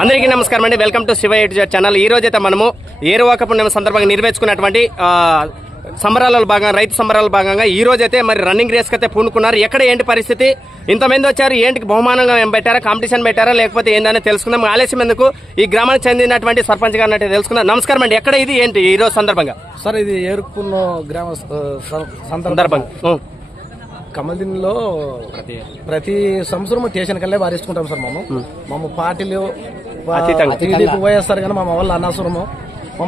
అందరికీ నమస్కారం అండి. Welcome to Shiva eight channel. ఈ రోజైతే మనము ఏరువాక పుణ్యం సందర్భంగా నిర్వహించుకున్నటువంటి సంబరాలలో భాగంగా రైతు సంబరాల భాగంగా ఈ రోజైతే మరి రన్నింగ్ రేస్ అయితే పూనుకున్నారు. ఎక్కడ ఏంటి పరిస్థితి, ఇంతమంది వచ్చారు, ఏంటికి బహుమానంగా పెట్టారా, కాంపిటీషన్ పెట్టారా, లేకపోతే ఏందని తెలుసుకుందాం. ఆలస్యం ఎందుకు, ఈ గ్రామానికి చెందినటువంటి సర్పంచ్ గారిని తెలుసుకుందాం. నమస్కారం అండి. ఎక్కడ ఇది ఏంటి ఈ రోజు సందర్భంగా? సార్ ఇది ఏరుకున్న గ్రామ సందర్భంగా కమల్దిన్లో ప్రతి సంవత్సరం స్టేషన్ కల్లే వారిస్తుంటాం సార్. మేము పార్టీలు టీడీపీ వైఎస్ఆర్ కానీ మా వాళ్ళ అనాసురము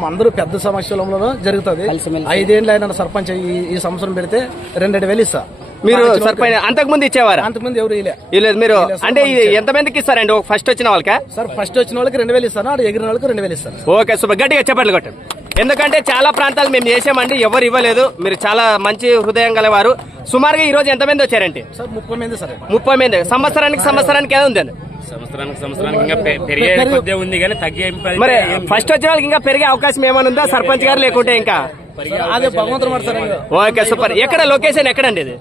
అందరూ పెద్ద సమస్యలలో జరుగుతుంది. 5 ఏళ్ళు అయిన సర్పంచ్ ఈ సంవత్సరం పెడితే 2,500 ఇస్తా. మీరు సర్పంచ్ అంతకు ముందు ఇచ్చేవారు? అంతకుముందు ఎవరు ఇవ్వలేదు. మీరు అంటే ఎంత మందికి ఇస్తారండి ఫస్ట్ వచ్చిన వాళ్ళకి? సార్ ఫస్ట్ వచ్చిన వాళ్ళకి 2,000 ఇస్తాను, అక్కడ ఎగిరిన వాళ్ళకి 2,000 ఇస్తాను. Okay, super. గట్టిగా చెప్పట్లు కొట్టండి. ఎందుకంటే చాలా ప్రాంతాలు మేము చేసామండి, ఎవరు ఇవ్వలేదు. మీరు చాలా మంచి హృదయం గలవారు. సుమారుగా ఈ రోజు ఎంతమంది వచ్చారంటే? సార్ 30 మంది సార్. 30 మంది. సంవత్సరానికి ఏదో ఉందండి? సంవత్సరానికి ఇంకా పెరిగే కొద్దే ఉంది కానీ తగ్గే. మరి ఫస్ట్ వచ్చిన వాళ్ళకి ఇంకా పెరిగే అవకాశం ఏమైనా ఉందా సర్పంచ్ గారు, లేకుంటే ఇంకా? అదే భగవంతుడు మాట్లాడు. Okay, super. ఎక్కడ లొకేషన్ ఎక్కడండి ఇది?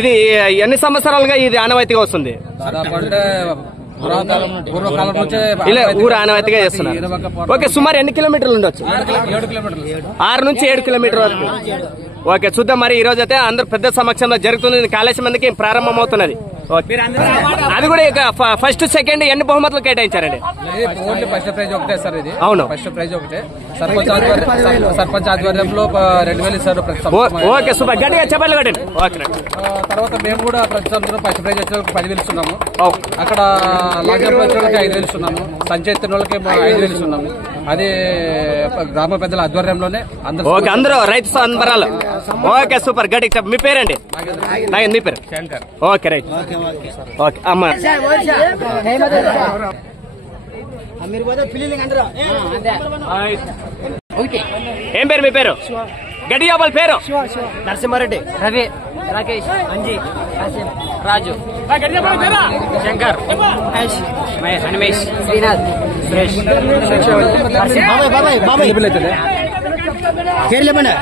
ఇది ఎన్ని సంవత్సరాలుగా ఇది ఆనవాయితీగా వస్తుంది? ఇలా ఊరు ఆనవాయితీగా చేస్తున్నారు. ఓకే, సుమారు ఎన్ని కిలోమీటర్లు ఉండొచ్చు? 6 నుంచి 7 కిలోమీటర్ వరకు. ఓకే, చూద్దాం. మరి ఈ రోజు అయితే అందరు పెద్ద సమక్షంలో జరుగుతుంది. కాళేశ్వరం మందికి ప్రారంభం అవుతున్నది. అది కూడా ఇక ఫస్ట్ సెకండ్ ఎన్ని బహుమతులు కేటాయించారండి? ఫస్ట్ ప్రైజ్ ఒకటే సార్. ఇది అవును, ఫస్ట్ ప్రైజ్ ఒకటే. సర్పంచ్ ఆధ్వర్యంలో 2,000 ఇస్తారు. Okay, super. గట్టిగా చెప్పాలి కట్టండి. ఓకే, తర్వాత మేము కూడా ప్రతి సంవత్సరం ఫస్ట్ ప్రైజ్ వచ్చే 10,000 ఇస్తున్నాము. అక్కడ లాంగ్ వచ్చే 5,000 ఇస్తున్నాము. సంచయిత వాళ్ళకి 5,000 ఇస్తున్నాము. అది గ్రామ పెద్దల ఆధ్వర్యంలోనే అందరూ రైతు సంబరాలు. Okay, super. గట్టిగా మీ పేరండి? మీ పేరు? శంకర్. Okay, right. ఓకే అమ్మా, ఏం పేరు మీ పేరు? గట్టి చెప్పాలి పేరు. నరసింహారెడ్డి, రవి, రాకేష్, అంజీ, రాజు, శంకర్, హనుమేష్, శ్రీనాథ్, సురేష్, పేరు చెప్పండి.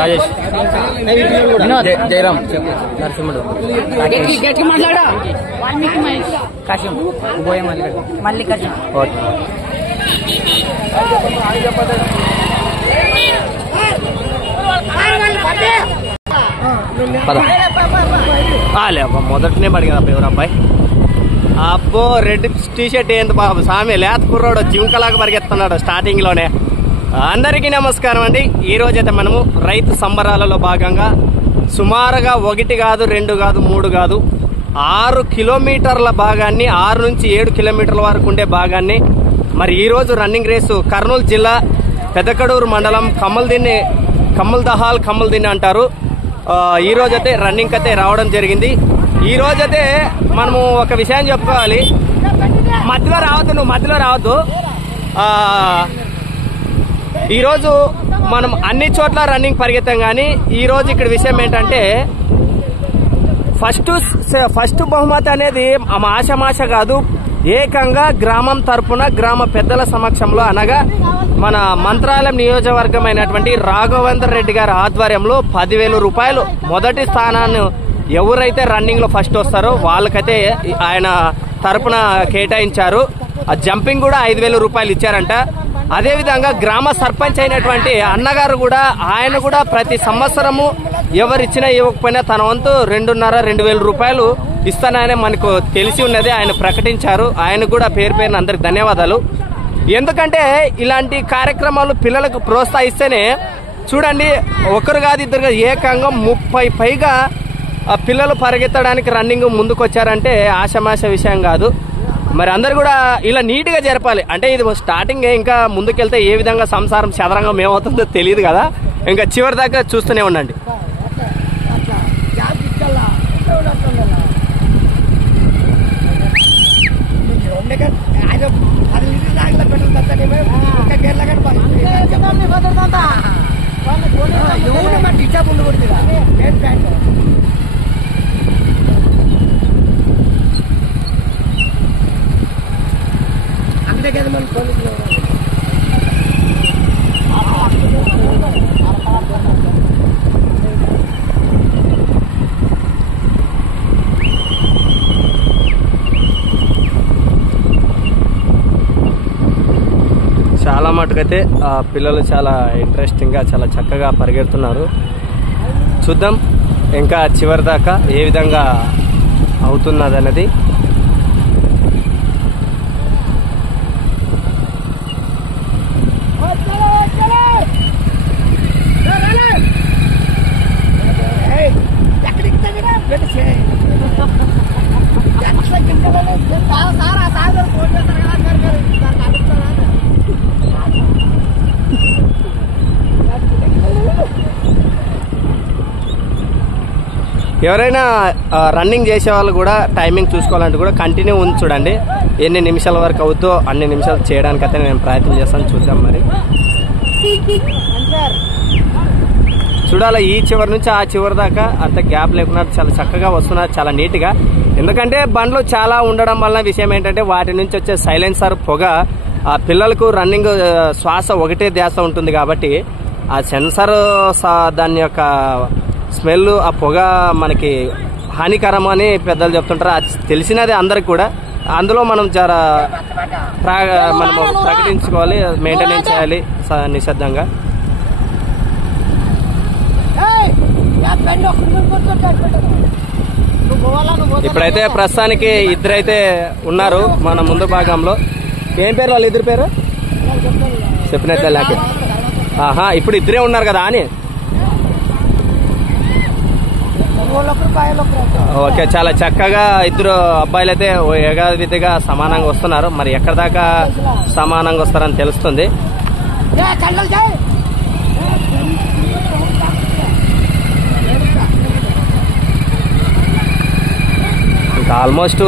రాజేష్, జయరామ్, నరసింహుడు, మాట్లాడా, కాశీం, బోయ మల్లికార్జున. మొదటినే పడిగదా ఎవరు అబ్బాయి? అబ్బో, రెడ్ టీషర్ట్ ఏంది బాబు సామి, లేత కుర్రాడు జింకలాగా పరిగెత్తున్నాడు స్టార్టింగ్ లోనే. అందరికీ నమస్కారం అండి. ఈ రోజైతే మనము రైతు సంబరాలలో భాగంగా సుమారుగా 1 కాదు, 2 కాదు, 3 కాదు, 6 కిలోమీటర్ల భాగాన్ని, 6 నుంచి 7 కిలోమీటర్ల వరకు ఉండే భాగాన్ని మరి ఈ రోజు రన్నింగ్ రేసు కర్నూలు జిల్లా పెదకడూరు మండలం కమ్మల్దహాల్ అంటారు. ఈ రోజైతే రన్నింగ్ అయితే రావడం జరిగింది. ఈ రోజైతే మనము ఒక విషయం చెప్పుకోవాలి. మధ్యలో రావద్దు. ఈరోజు మనం అన్ని చోట్ల రన్నింగ్ పరిగెత్తాం, కానీ ఈరోజు ఇక్కడ విషయం ఏంటంటే ఫస్ట్ బహుమతి అనేది ఆషమాష కాదు, ఏకంగా గ్రామం తరపున గ్రామ పెద్దల సమక్షంలో, అనగా మన మంత్రాలయం నియోజకవర్గమైనటువంటి రాఘవేంద్ర రెడ్డి గారి ఆధ్వర్యంలో 10,000 రూపాయలు మొదటి స్థానాన్ని ఎవరైతే రన్నింగ్ లో ఫస్ట్ వస్తారో వాళ్ళకైతే ఆయన తరపున కేటాయించారు. ఆ జంపింగ్ కూడా 5,000 రూపాయలు ఇచ్చారంట. అదేవిధంగా గ్రామ సర్పంచ్ అయినటువంటి అన్నగారు కూడా, ఆయన కూడా ప్రతి సంవత్సరము ఎవరిచ్చినా ఇవ్వకపోయినా తన వంతు 2,500-2,000 రూపాయలు ఇస్తానని మనకు తెలిసి ఉన్నది. ఆయన ప్రకటించారు. ఆయన కూడా పేరున అందరికి ధన్యవాదాలు. ఎందుకంటే ఇలాంటి కార్యక్రమాలు పిల్లలకు ప్రోత్సహిస్తేనే, చూడండి ఒకరు కాదు, ఇద్దరు కాదు, ఏకంగా 30 పైగా పిల్లలు పరిగెత్తడానికి రన్నింగ్ ముందుకు వచ్చారంటే ఆషమాష విషయం కాదు. మరి అందరు కూడా ఇలా నీట్ గా జరపాలి. అంటే ఇది స్టార్టింగ్, ఇంకా ముందుకెళ్తే ఏ విధంగా సంసారం చదరంగం ఏమవుతుందో తెలియదు కదా. ఇంకా చివరి దాకా చూస్తూనే ఉండండి. అంతే కదా మన పోలీసులు. మటుకైతే పిల్లలు చాలా ఇంట్రెస్టింగ్గా చాలా చక్కగా పరిగెడుతున్నారు. చూద్దాం ఇంకా చివరి దాకా ఏ విధంగా అవుతున్నది అనేది. ఎవరైనా రన్నింగ్ చేసే వాళ్ళు కూడా టైమింగ్ చూసుకోవాలంటే కూడా కంటిన్యూ చూడండి. ఎన్ని నిమిషాల వరకు అవుతుందో అన్ని నిమిషాలు చేయడానికి అయితే నేను ప్రయత్నం చేస్తాను. చూద్దాం మరి. చూడాలి ఈ చివరి నుంచి ఆ చివరి దాకా అంత గ్యాప్ లేకుండా చాలా చక్కగా వస్తున్నారు, చాలా నీట్గా. ఎందుకంటే బండ్లు చాలా ఉండడం వల్ల విషయం ఏంటంటే వాటి నుంచి వచ్చే సైలెన్సర్ పొగ ఆ పిల్లలకు రన్నింగ్ శ్వాస ఒకటే ధ్యాస ఉంటుంది కాబట్టి ఆ సెన్సర్ దాని యొక్క స్మెల్ ఆ పొగ మనకి హానికరం అని పెద్దలు చెప్తుంటారు. అది తెలిసినది అందరికి కూడా. అందులో మనం మనము ప్రకటించుకోవాలి, మెయింటెనెన్స్ చేయాలి నిశ్శబ్దంగా. ఇప్పుడైతే ప్రస్తుతానికి ఇద్దరైతే ఉన్నారు మన ముందు భాగంలో. ఏం పేరు వాళ్ళు ఇద్దరు పేరు చెప్పినట్లే లేక ఇప్పుడు ఇద్దరే ఉన్నారు కదా అని. ఓకే, చాలా చక్కగా ఇద్దరు అబ్బాయిలు అయితే ఏకావిధిగా సమానంగా వస్తున్నారు. మరి ఎక్కడ దాకా సమానంగా వస్తారని తెలుస్తుంది. ఇంకా ఆల్మోస్ట్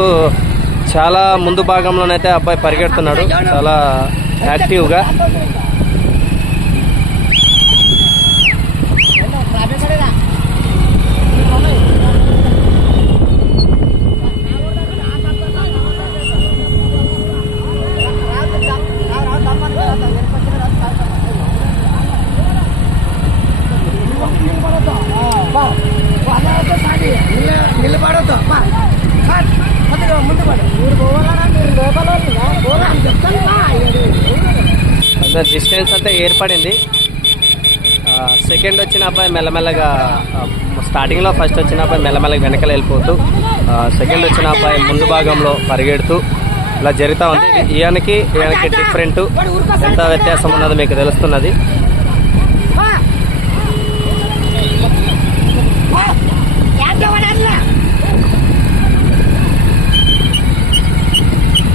చాలా ముందు భాగంలోనైతే అబ్బాయి పరిగెడుతున్నాడు చాలా యాక్టివ్గా. డిస్టెన్స్ అంటే ఏర్పడింది. సెకండ్ వచ్చిన అబ్బాయి మెల్లమెల్లగా స్టార్టింగ్ లో ఫస్ట్ వచ్చిన అబ్బాయి మెల్లమెల్లగా వెనకాల వెళ్ళిపోతూ సెకండ్ వచ్చిన అబ్బాయి ముందు భాగంలో పరిగెడుతూ ఇలా జరుగుతూ ఉంది. ఈయనకి డిఫరెంట్ ఎంత వ్యత్యాసం ఉన్నదో మీకు తెలుస్తున్నది.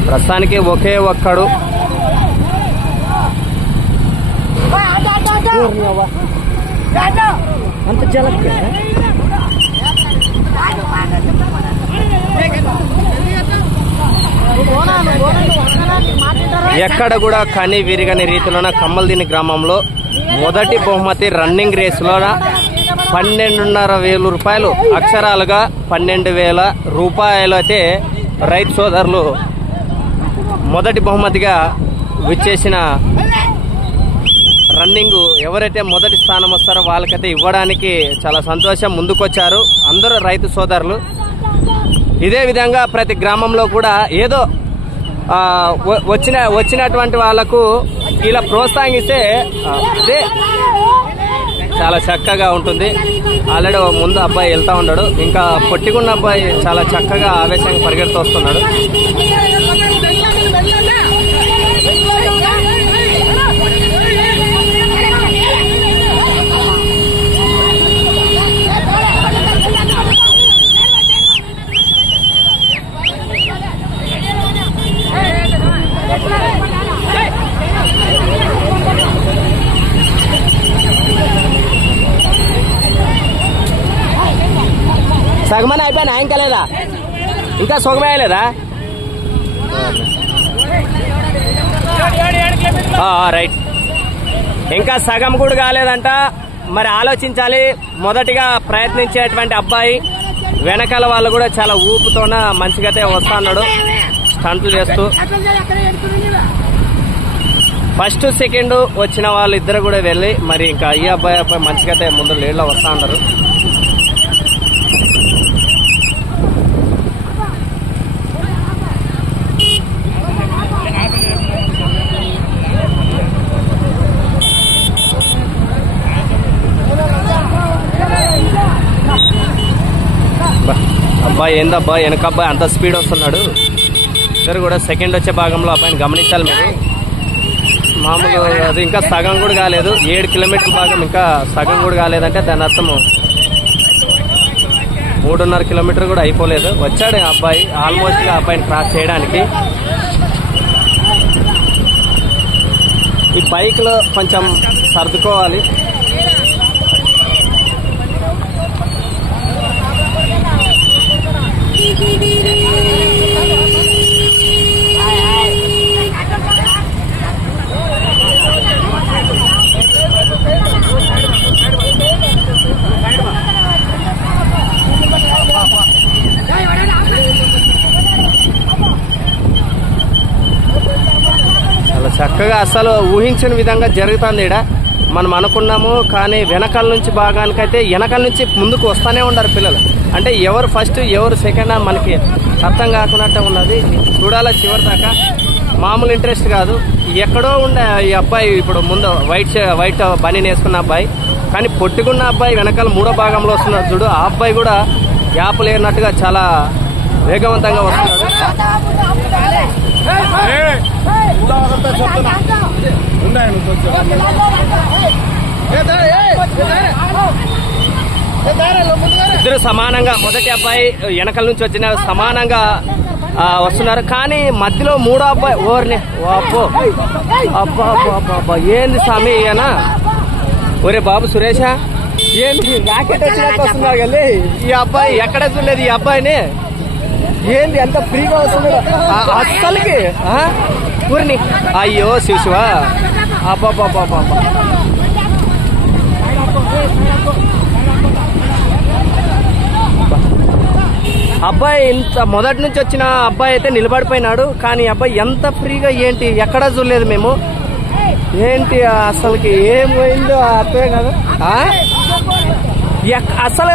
ప్రస్తుతానికి ఒకే ఒక్కడు అంత ఎక్కడ కూడా కని విరిగని రీతిలోన కమ్మల్దిని గ్రామంలో మొదటి బహుమతి రన్నింగ్ రేసులో 12,500 రూపాయలు, అక్షరాలుగా 12,000 రూపాయలు అయితే రైతు సోదరులు మొదటి బహుమతిగా విచ్చేసిన రన్నింగ్ ఎవరైతే మొదటి స్థానం వస్తారో వాళ్ళకైతే ఇవ్వడానికి చాలా సంతోషం ముందుకొచ్చారు అందరూ రైతు సోదరులు. ఇదే విధంగా ప్రతి గ్రామంలో కూడా ఏదో వచ్చినటువంటి వాళ్లకు ఇలా ప్రోత్సహిస్తే అదే చాలా చక్కగా ఉంటుంది. ఆల్రెడీ ముందు అబ్బాయి వెళ్తా ఉన్నాడు, ఇంకా పొట్టిగున్న అబ్బాయి చాలా చక్కగా ఆవేశంగా పరిగెడుతూ వస్తున్నాడు. సగమని అయిపోయినా ఇంకా లేదా, ఇంకా సుగమే లేదా? రైట్, ఇంకా సగం కూడా కాలేదంట. మరి ఆలోచించాలి. మొదటిగా ప్రయత్నించేటువంటి అబ్బాయి వెనకాల వాళ్ళు కూడా చాలా ఊపుతోన మంచిగా వస్తున్నాడు స్టంట్లు చేస్తూ. ఫస్ట్ సెకండ్ వచ్చిన వాళ్ళు ఇద్దరు కూడా వెళ్ళి మరి ఇంకా ఈ అబ్బాయి మంచిగా ముందు లీడ్లో వస్తా ఉన్నారు. అబ్బాయి ఏందబ్బా వెనక అబ్బాయి అంత స్పీడ్ వస్తున్నాడు. ఇద్దరు కూడా సెకండ్ వచ్చే భాగంలో అబ్బాయిని గమనించాలి మీరు. మామూలు అది ఇంకా సగం కూడా కాలేదు, 7 కిలోమీటర్ల భాగం ఇంకా సగం కూడా కాలేదంటే దాని అర్థము 3.5 కిలోమీటర్ కూడా అయిపోలేదు. వచ్చాడు ఆ అబ్బాయి ఆల్మోస్ట్ గా అబ్బాయిని క్రాస్ చేయడానికి. ఈ బైక్ లో కొంచెం సర్దుకోవాలి. చక్కగా అసలు ఊహించిన విధంగా జరుగుతుంది ఇక్కడ. మనం అనుకున్నాము కానీ వెనకాల నుంచి భాగానికైతే వెనకాల నుంచి ముందుకు వస్తూనే ఉన్నారు పిల్లలు. అంటే ఎవరు ఫస్ట్ ఎవరు సెకండ్ మనకి అర్థం కాకున్నట్టే ఉన్నది. చూడాలా చివరి దాకా. మామూలు ఇంట్రెస్ట్ కాదు. ఎక్కడో ఉండే ఈ అబ్బాయి ఇప్పుడు ముందు వైట్ బనీని వేసుకున్న అబ్బాయి, కానీ పొట్టుకున్న అబ్బాయి వెనకాల 3వ భాగంలో వస్తున్నాడు చూడు. ఆ అబ్బాయి కూడా గ్యాప్ లేనట్టుగా చాలా వేగవంతంగా వస్తున్నాడు. ఇద్దరు సమానంగా మొదటి అబ్బాయి వెనకాల నుంచి వచ్చిన సమానంగా వస్తున్నారు. కానీ మధ్యలో 3వ అబ్బాయి ఓర్ని అబ్బో అబ్బా అబ్బా ఏంది స్వామి ఈయన. ఒరే బాబు సురేష ఏంది రాకెట్ వచ్చినట్టు వస్తున్నారు కదా ఈ అబ్బాయి. ఎక్కడ చూడలేదు ఈ అబ్బాయిని. ఏంది ఎంత ఫ్రీగా వస్తున్నాడు అస్సలకి. ఊరిని అయ్యో శివ అబ్బాబాబా. అబ్బాయి ఇంత మొదటి నుంచి వచ్చిన అబ్బాయి అయితే నిలబడిపోయినాడు. కానీ అబ్బాయి ఎంత ఫ్రీగా ఏంటి ఎక్కడా చూడలేదు మేము. ఏంటి అసలుకి ఏం పోయిందో అర్థమే కదా. అసలు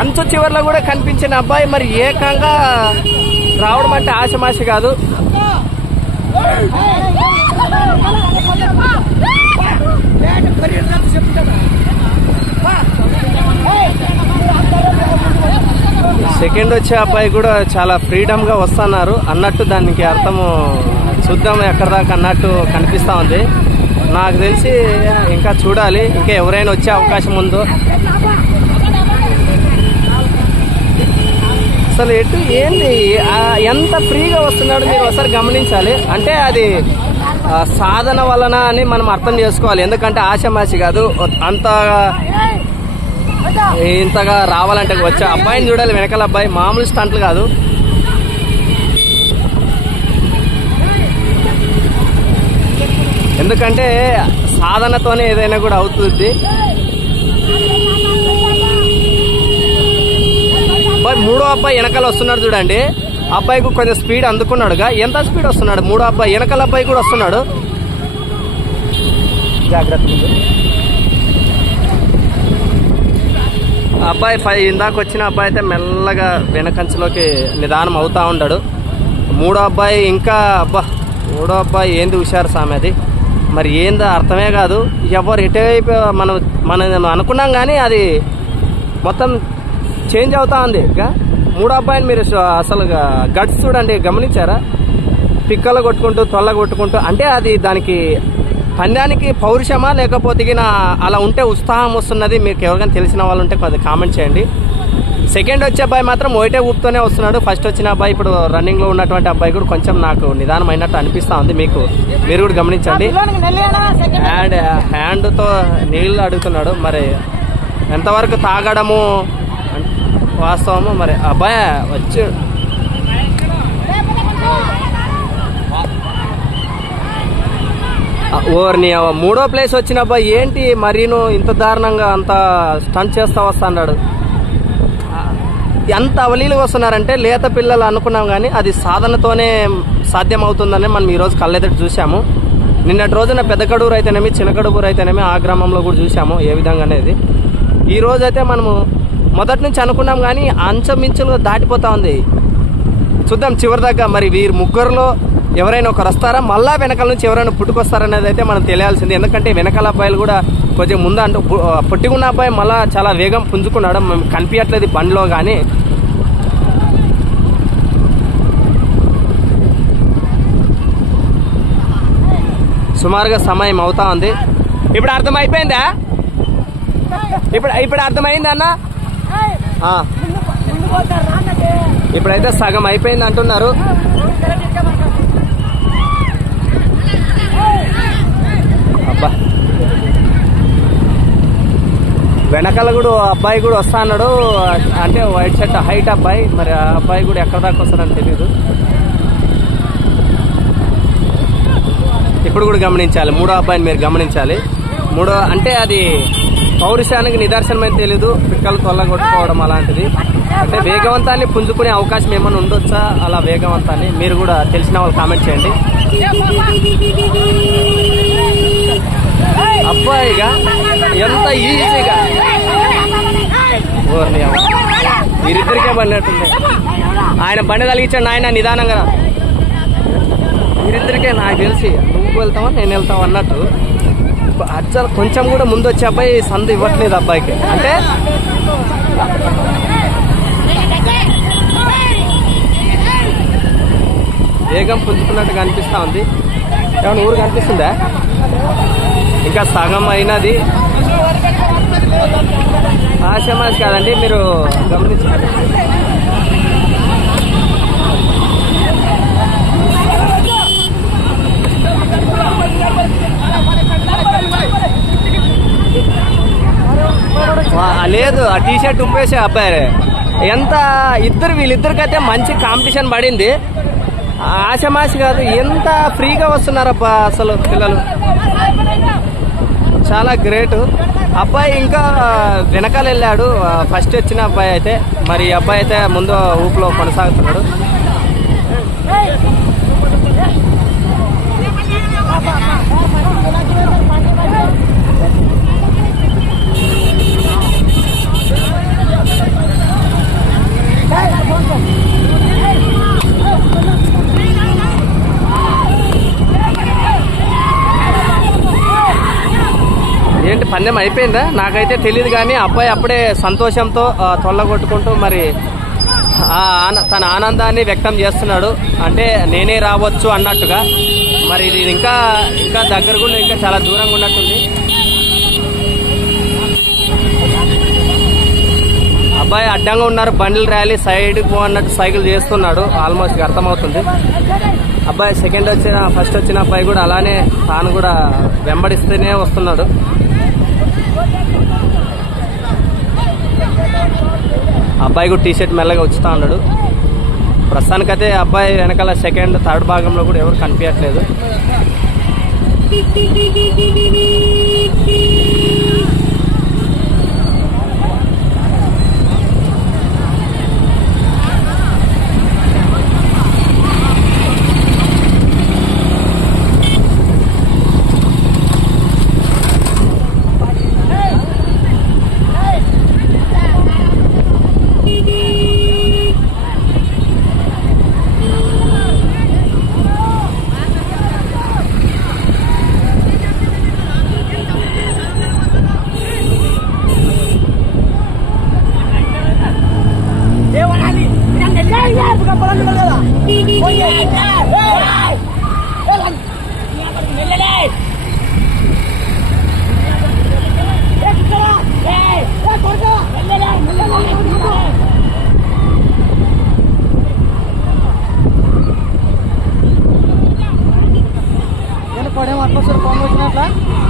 అంచు చివర్లో కూడా కనిపించిన అబ్బాయి మరి ఏకంగా రావడం అంటే ఆశమాష కాదు. సెకండ్ వచ్చే అబ్బాయి కూడా చాలా ఫ్రీడమ్ గా వస్తున్నారు అన్నట్టు దానికి అర్థము చూద్దాం ఎక్కడ దాకా అన్నట్టు కనిపిస్తా ఉంది. నాకు తెలిసి ఇంకా చూడాలి ఇంకా ఎవరైనా వచ్చే అవకాశం ఉందో. అసలు ఎటు ఏంది ఎంత ఫ్రీగా వస్తున్నాడు మీరు ఒకసారి గమనించాలి. అంటే అది సాధన వలన అని మనం అర్థం చేసుకోవాలి. ఎందుకంటే ఆశమాషి కాదు. ఇంతగా రావాలంటే వచ్చే అబ్బాయిని చూడాలి. వెనకాల అబ్బాయి మామూలు స్టంట్లు కాదు. ఎందుకంటే సాధనతోనే ఏదైనా కూడా అవుతుంది. అబ్బాయి 3వ అబ్బాయి వెనకాల వస్తున్నాడు చూడండి. అబ్బాయికి కొంచెం స్పీడ్ అందుకున్నాడుగా. ఎంత స్పీడ్ వస్తున్నాడు 3వ అబ్బాయి. వెనకాల అబ్బాయి కూడా వస్తున్నాడు. జాగ్రత్త. అబ్బాయి ఇందాక వచ్చిన అబ్బాయి అయితే మెల్లగా వెనకంచులోకి నిదానం అవుతా ఉంటాడు. 3వ అబ్బాయి ఇంకా అబ్బా 3వ అబ్బాయి ఏంది హుషారు సామె అది. మరి ఏందో అర్థమే కాదు. ఎవరు ఎటువైపు మనం అనుకున్నాం కానీ అది మొత్తం చేంజ్ అవుతా ఉంది. 3వ అబ్బాయిని మీరు అసలు గట్స్ చూడండి, గమనించారా? పిక్కలు కొట్టుకుంటూ తొల్ల కొట్టుకుంటూ. అంటే అది దానికి పందానికి పౌరుషమా లేకపోతే అలా ఉంటే ఉత్సాహం వస్తున్నది. మీకు ఎవరికైనా తెలిసిన వాళ్ళు ఉంటే కొద్దిగా కామెంట్ చేయండి. సెకండ్ వచ్చే అబ్బాయి మాత్రం ఒకటే ఊపుతూనే వస్తున్నాడు. ఫస్ట్ వచ్చిన అబ్బాయి ఇప్పుడు రన్నింగ్ లో ఉన్నటువంటి అబ్బాయి కూడా కొంచెం నాకు నిదానం అయినట్టు అనిపిస్తా ఉంది. మీరు కూడా గమనించండి. హ్యాండ్ తో నీళ్లు అడుగుతున్నాడు. మరి ఎంతవరకు తాగడము వాస్తవము మరి అబ్బాయి వచ్చి ఓర్ని 3వ ప్లేస్ వచ్చిన అబ్బాయి ఏంటి మరీను ఇంత దారుణంగా అంత స్టంట్ చేస్తా వస్తున్నాడు. ఎంత అవలీలు వస్తున్నారంటే లేత పిల్లలు అనుకున్నాం కానీ అది సాధనతోనే సాధ్యం అవుతుందని మనం ఈరోజు కళ్ళెదుటి చూసాము. నిన్నటి రోజున పెద్దకడూరు అయితేనేమి చిన్నకడూరు అయితేనేమి ఆ గ్రామంలో కూడా చూసాము ఏ విధంగా అనేది. ఈ రోజు అయితే మనము మొదటి నుంచి అనుకున్నాం కానీ అంచమించులుగా దాటిపోతా ఉంది. చూద్దాం చివరి దాకా మరి వీరు ముగ్గురులో ఎవరైనా ఒకరు వస్తారా మళ్ళా వెనకాల నుంచి ఎవరైనా పుట్టుకొస్తారనేది అయితే మనం తెలియాల్సింది. ఎందుకంటే వెనకాల అబ్బాయిలు కూడా కొంచెం ముందు అంటూ పొట్టిగున్న అబ్బాయి మళ్ళా చాలా వేగం పుంజుకున్నాడు. కనిపించట్లేదు బండిలో కానీ సుమారుగా సమయం అవుతా ఉంది. ఇప్పుడు అర్థమైపోయిందా? ఇప్పుడు అర్థమైందా అన్న? ఇప్పుడైతే సగం అయిపోయింది అంటున్నారు. అబ్బా వెనకాల కూడా అబ్బాయి కూడా వస్తా అన్నాడు, అంటే వైట్ షర్ట్ హైట్ అబ్బాయి. మరి ఆ అబ్బాయి కూడా ఎక్కడ దాకా వస్తాడని తెలియదు. ఇప్పుడు కూడా గమనించాలి, మూడో అబ్బాయిని మీరు గమనించాలి. మూడో అంటే అది పౌరుషానికి నిదర్శనమైతే తెలీదు, పిక్కలు తొల్లగొట్టుకోవడం అలాంటిది. అంటే వేగవంతాన్ని పుంజుకునే అవకాశం ఏమైనా ఉండొచ్చా? అలా వేగవంతాన్ని మీరు కూడా తెలిసిన వాళ్ళు కామెంట్ చేయండి. అబ్బాయిగా ఎంత ఈజీగా వీరిద్దరికే పడినట్టుంది. ఆయన బండి తలిగించండి, ఆయన నిదానంగా. వీరిద్దరికే నాకు తెలిసి నువ్వు వెళ్తావా నేను వెళ్తావు అన్నట్టు. అచ్చలు కొంచెం కూడా ముందు వచ్చే అబ్బాయి సందు ఇవ్వట్లేదు అబ్బాయికి. అంటే వేగం పుంజుకున్నట్టుగా అనిపిస్తా ఉంది. ఏమన్నా ఊరు కనిపిస్తుందా? ఇంకా సగం అయినది. ఆశామాషి కాదండి, మీరు గమనించండి. లేదు, ఆ టీ షర్ట్ ఉప్పేసే అబ్బాయి ఎంత వీళ్ళిద్దరికైతే మంచి కాంపిటీషన్ పడింది. ఆశమాషి కాదు, ఎంత ఫ్రీగా వస్తున్నారబ్బా అసలు పిల్లలు. చాలా గ్రేట్. అబ్బాయి ఇంకా వెనకాల వెళ్ళాడు, ఫస్ట్ వచ్చిన అబ్బాయి అయితే. మరి ఈ అబ్బాయి అయితే ముందు ఊపులో కొనసాగుతున్నాడు. ఏంటి పందెం అయిపోయిందా? నాకైతే తెలియదు, కానీ అబ్బాయి అప్పుడే సంతోషంతో తొల్లగొట్టుకుంటూ మరి తన ఆనందాన్ని వ్యక్తం చేస్తున్నాడు. అంటే నేనే రావచ్చు అన్నట్టుగా. మరి ఇది ఇంకా దగ్గరగా ఇంకా చాలా దూరంగా ఉన్నట్టుంది. అబ్బాయి అడ్డంగా ఉన్నారు, బండిల్ ర్యాలీ సైడ్కి పోన్నట్టు సైకిల్ చేస్తున్నాడు. ఆల్మోస్ట్ అర్థమవుతుంది. అబ్బాయి ఫస్ట్ వచ్చిన అబ్బాయి కూడా అలానే తాను కూడా వెంబడిస్తూనే వస్తున్నాడు. అబ్బాయి కూడా టీ షర్ట్ మెల్లగా వచ్చుతా ఉన్నాడు. ప్రస్తుతానికైతే అబ్బాయి వెనకాల సెకండ్ థర్డ్ భాగంలో కూడా ఎవరు కనిపించట్లేదు.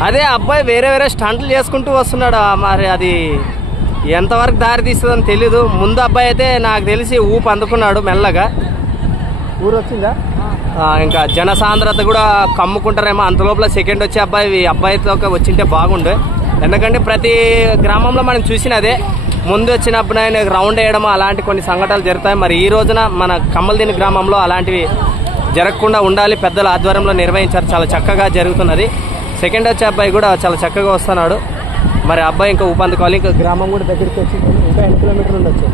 అదే అబ్బాయి వేరే స్టంట్లు చేసుకుంటూ వస్తున్నాడు. మరి అది ఎంతవరకు దారి తీస్తుందని తెలీదు. ముందు అబ్బాయి అయితే నాకు తెలిసి ఊపు అందుకున్నాడు మెల్లగా. ఊరు వచ్చిందా? ఇంకా జనసాంద్రత కూడా కమ్ముకుంటారేమో. అంతలోపల సెకండ్ వచ్చే అబ్బాయితో వచ్చింటే బాగుండు. ఎందుకంటే ప్రతి గ్రామంలో మనం చూసినదే, ముందు వచ్చినప్పుడు ఆయన రౌండ్ వేయడం అలాంటి కొన్ని సంఘటనలు జరుగుతాయి. మరి ఈ రోజున మన కమ్మలదిని గ్రామంలో అలాంటివి జరగకుండా ఉండాలి, పెద్దల ఆధ్వర్యంలో నిర్వహించారు. చాలా చక్కగా జరుగుతున్నది. సెకండ్ వచ్చే అబ్బాయి కూడా చాలా చక్కగా వస్తున్నాడు. మరి అబ్బాయి ఇంకా ఊపందుకోవాలి. ఇంకా గ్రామం కూడా దగ్గరికి వచ్చి ఇంకా 8 కిలోమీటర్లు ఉండొచ్చు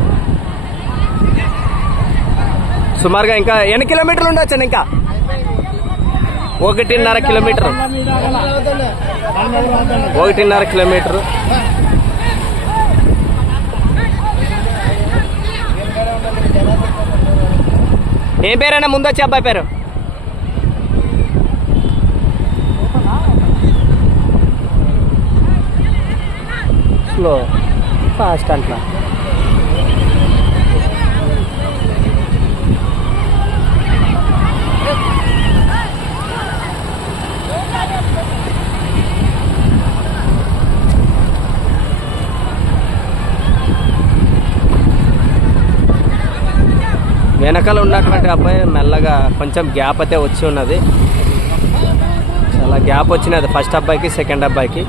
సుమారుగా. ఇంకా 8 కిలోమీటర్లు ఉండొచ్చు. ఇంకా 1.5 కిలోమీటర్ 1.5 కిలోమీటరు. ఏం పేరైనా ముందు వచ్చే అబ్బాయి పేరు? స్లో ఫాస్ట్ అట్లా. వెనకాల ఉన్నటువంటి అబ్బాయి మెల్లగా కొంచెం గ్యాప్ అయితే వచ్చి ఉన్నది, చాలా గ్యాప్ వచ్చినది ఫస్ట్ అబ్బాయికి సెకండ్ అబ్బాయికి.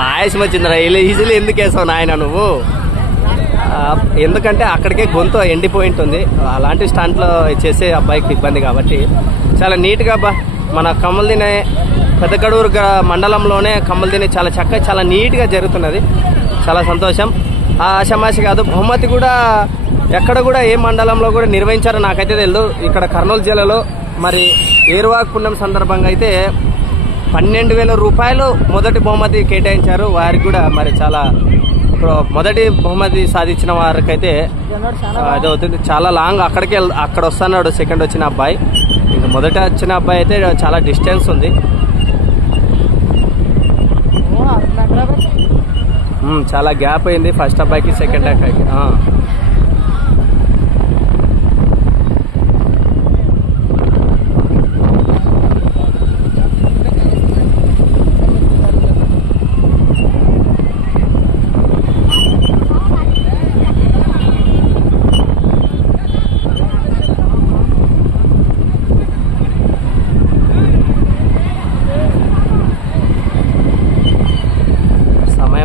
ఆయాసం వచ్చిందిరా, ఈజీలీ ఎందుకు వేసావు నాయన నువ్వు? ఎందుకంటే అక్కడికే గొంతు ఎండిపోయి ఉంటుంది, అలాంటి స్టాంట్లో చేసే అబ్బాయికి ఇబ్బంది కాబట్టి చాలా నీట్గా మన కమల్దినే పెద్దకడూరు మండలంలోనే కమల్దినే చాలా చక్కగా చాలా నీట్గా జరుగుతున్నది. చాలా సంతోషం. ఆషామాషి కాదు, బహుమతి కూడా ఎక్కడ కూడా ఏ మండలంలో కూడా నిర్వహించారో నాకైతే తెలియదు. ఇక్కడ కర్నూలు జిల్లాలో మరి ఏరువాక పుణ్యం సందర్భంగా అయితే 12,000 రూపాయలు మొదటి బహుమతి కేటాయించారు. వారికి కూడా మరి చాలా మొదటి బహుమతి సాధించిన వారికైతే అదవుతుంది. చాలా లాంగ్ అక్కడ వస్తున్నాడు సెకండ్ వచ్చిన అబ్బాయి. ఇంకా మొదట వచ్చిన అబ్బాయి అయితే చాలా డిస్టెన్స్ ఉంది. చాలా గ్యాప్ అయింది ఫస్ట్ అబ్బాయికి సెకండ్ అబ్బాయికి.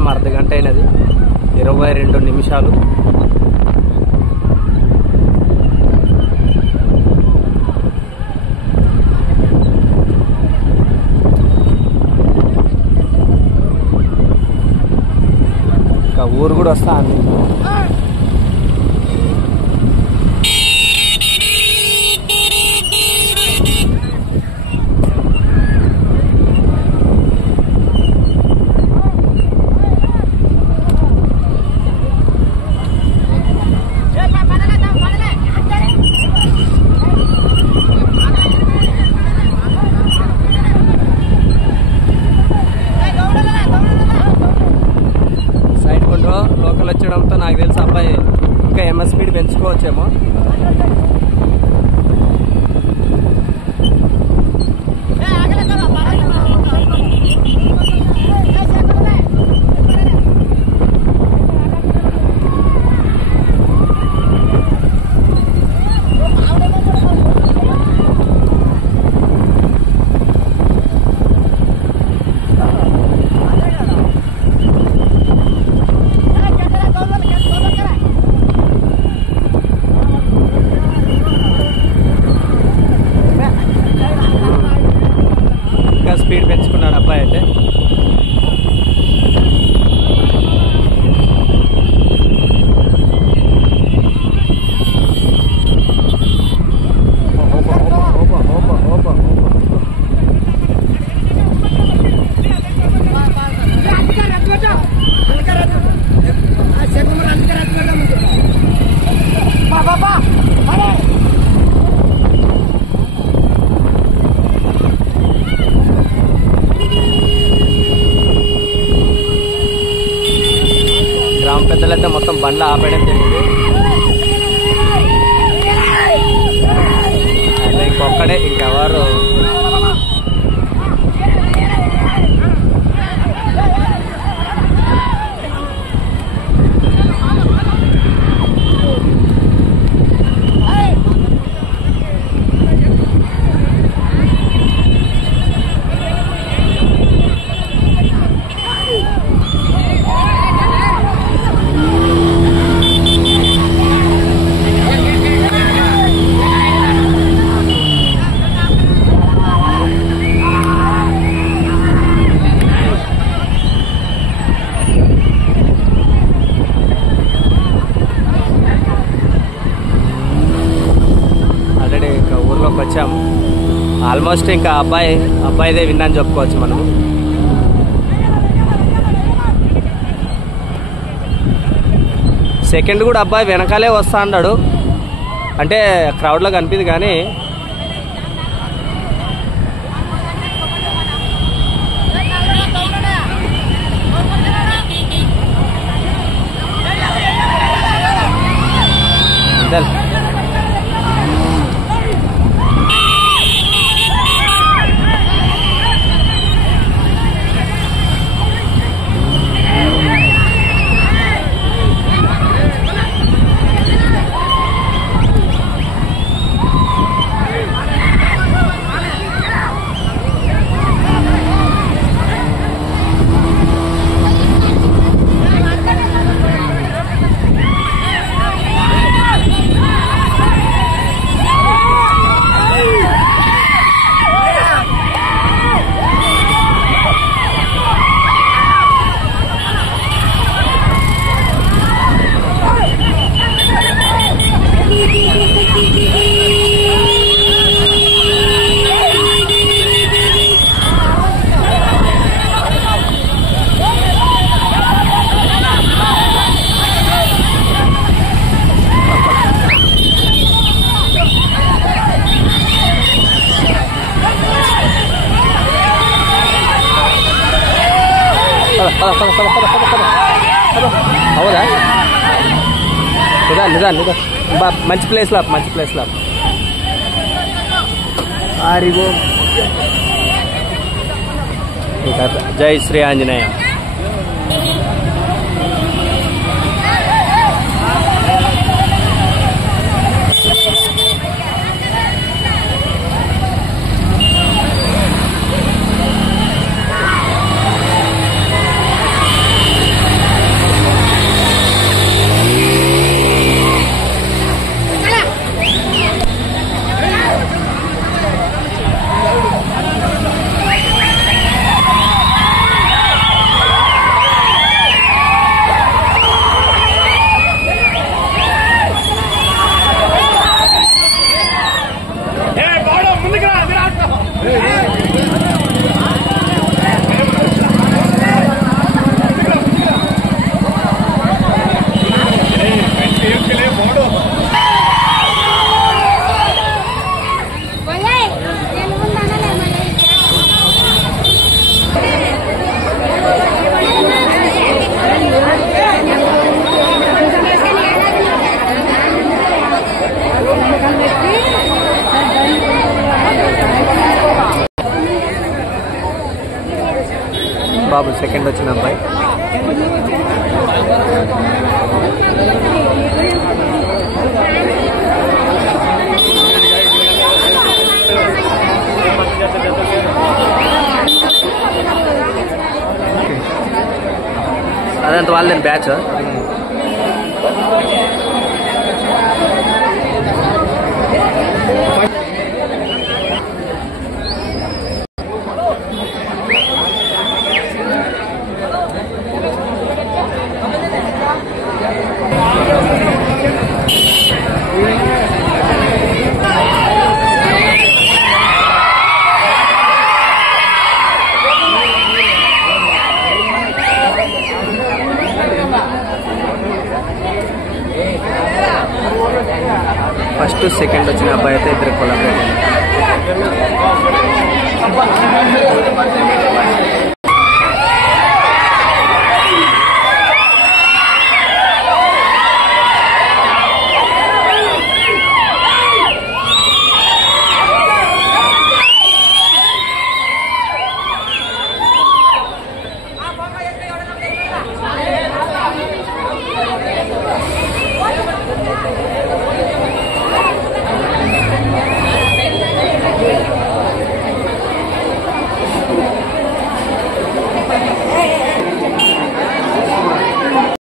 అర్ధగంట అయినది, 22 నిమిషాలు. ఇంకా ఊరు కూడా వస్తా అంది. లోకల్ వచ్చడంతో నాకు తెలిసి అబ్బాయి ఇంకా ఎంఎస్ స్పీడ్ పెంచుకోవచ్చేమో. స్పీడ్ పెంచుకున్నాడు అబ్బాయి అయితే. గ్రామ పెద్దలైతే మొత్తం బండ్లు ఆపేయడం జరిగింది. ఇంకొక్కడే, ఇంకెవరు ఆల్మోస్ట్ ఇంకా అబ్బాయిదే విన్ చెప్పుకోవచ్చు మనం. సెకండ్ కూడా అబ్బాయి వెనకాలే వస్తా అన్నాడు, అంటే క్రౌడ్లో కనిపిది కానీ అవునా నిజాన్ని మంచి ప్లేస్లో ఆరిగో. జై శ్రీ ఆంజనేయ. బాబు సెకండ్ వచ్చిన అబ్బాయి. అదంత వాళ్ళని బ్యాచ్. ఫస్ట్ సెకండ్ వచ్చిన అబ్బాయి అయితే ఇద్దరు కొలాబరేట్.